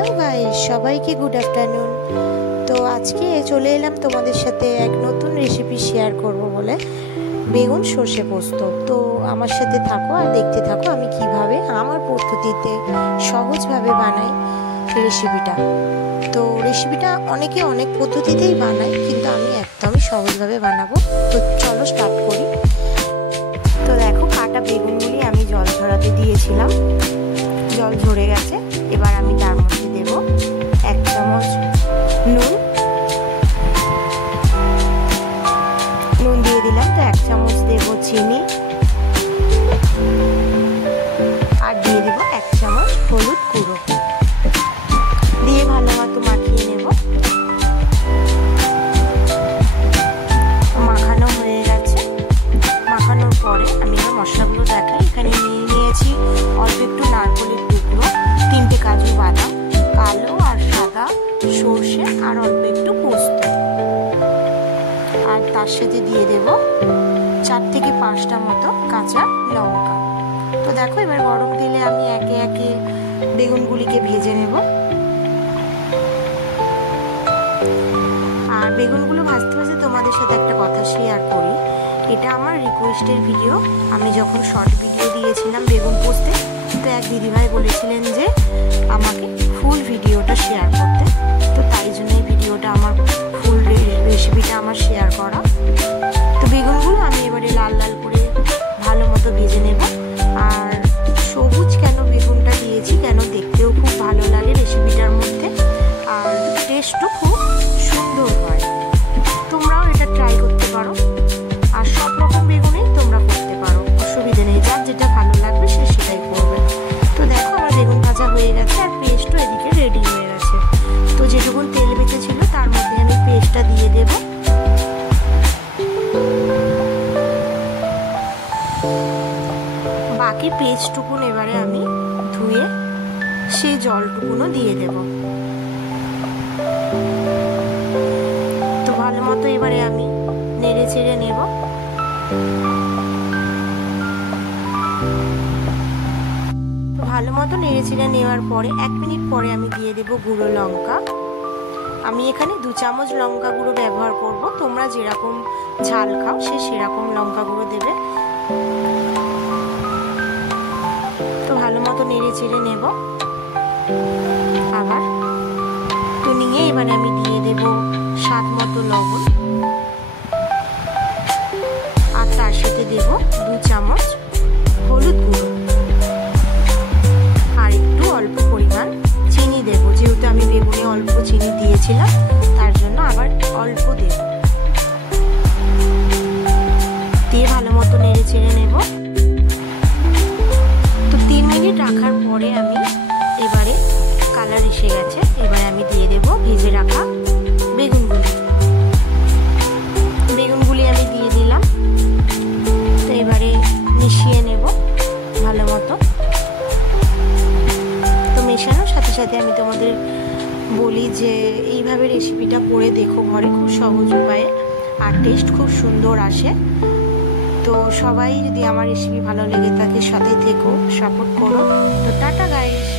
Hello guys সবাইকে good afternoon. তো আজকে চলে এলাম তোমাদের সাথে এক নতুন রেসিপি শেয়ার করব বলে, বেগুন সর্ষে পোস্ত। তো আমার সাথে থাকো আর দেখতে থাকো আমি কিভাবে আমার পদ্ধতিতে সহজভাবে বানাই রেসিপিটা। তো রেসিপিটা অনেকে অনেক পদ্ধতিতেই বানায়, কিন্তু আমি একদমই সহজভাবে বানাবো। তো চলো স্টার্ট করি। তো দেখো, কাটা বেগুনগুলি আমি জল ঝরাতে দিয়েছিলাম, জল ঝরে গেছে। এবার আমি তার মধ্যে দেব 1 চামচ নুন দিয়ে দিলাম। তো 1 চামচ দেব চিনি, আর দিয়ে দেব 1 চামচ হলুদ গুঁড়ো, দিয়ে ভালো মতো মাখিয়ে নেব। মাখানো হয়ে গেছে। মাখানোর পরে আমি এবার মশলাগুলো দেখাই। এখানে নিয়েছি অল্প একটু নারকেলের টুকরো, 3টে কাজু বাদাম, কালো আর সাদা সর্ষে, আর অল্প একটু পোস্ত, আর তার সাথে দিয়ে দেব 4 থেকে 5টা মতো কাঁচা লঙ্কা। তো দেখো, এবার গরম তেলে আমি একে একে বেগুনগুলিকে ভেজে নেব। আর বেগুনগুলো ভাজতে ভাজতে তোমাদের সাথে একটা কথা শেয়ার করি। এটা আমার রিকোয়েস্টের ভিডিও। আমি যখন শর্ট ভিডিও দিয়েছিলাম বেগুন পোস্তে, তো এক দিদিভাই বলেছিলেন যে আমাকে ফুল ভিডিওটা শেয়ার করতে। তো তাই জন্য এই ভিডিওটা আমার ফুল রেসিপিটা আমার শেয়ার করা। তো বেগুনগুলো আমি এবারে লাল লাল করে ভালো মতো ভেজে নেব। আর সবুজ কেন বেগুনটা দিয়েছি, কেন দেখতেও খুব ভালো লাগে রেসিপিটার মধ্যে, আর টেস্টও খুব সুন্দর হয়। তোমরাও এটা ট্রাই করতে পারো। আর সব রকম বেগুনই তোমরা করতে পারো, অসুবিধা নেই। যার যেটা ভালো লাগবে সে সেটাই করবে। তো দেখো, আমার বেগুন ভাজা হয়ে গেছে আর পেস্টও এদিকে রেডি হয়ে গেছে। তো যেটুকুন তেল বেঁচেছিল তার মধ্যে আমি পেস্টটা দিয়ে দেব। বাকি পেস্টটুকুন এবারে আমি ধুয়ে সেই জলটুকুনও দিয়ে দেব। তো ভালো মতো এবারে আমি নেড়ে চেড়ে নেব। ভালো মতো নেড়ে চেড়ে নেওয়ার পরে 1 মিনিট পরে আমি দিয়ে দেব গুঁড়ো লঙ্কা। আমি এখানে 2 চামচ লঙ্কা গুঁড়ো ব্যবহার করব। তোমরা যেরকম ঝাল খাও সেরকম লঙ্কা গুঁড়ো দেবে। তো ভালো মতো নেড়ে চেড়ে নেব। আবার তো নিয়ে এবারে আমি দিয়ে দেব স্বাদ মতো লবণ, আর তার সাথে দেব 2 চামচ হলুদ গুঁড়ো, আর একটু অল্প পরিমাণ চিনি দেব। যেহেতু আমি বেগুনে অল্প চিনি দিয়েছিলাম, তার জন্য আবার অল্প দেব। দিয়ে ভালো মতো নেড়ে চেড়ে নেব। তো 3 মিনিট রাখার পরে আমি এবারে কালার এসে গেছে। এবারে আমি দিয়ে দেব ভেজে রাখা বেগুনগুলি আমি দিয়ে দিলাম। তো এবারে মিশিয়ে নেব ভালো মতো। তো মেশানোর সাথে সাথে আমি তোমাদের বলি যে এইভাবে রেসিপিটা করে দেখো ঘরে, খুব সহজ উপায়ে, আর টেস্ট খুব সুন্দর আসে। তো সবাই যদি আমার রেসিপি ভালো লেগে থাকে সাথে থেকো, সাপোর্ট করো। তো টাটা গাইস।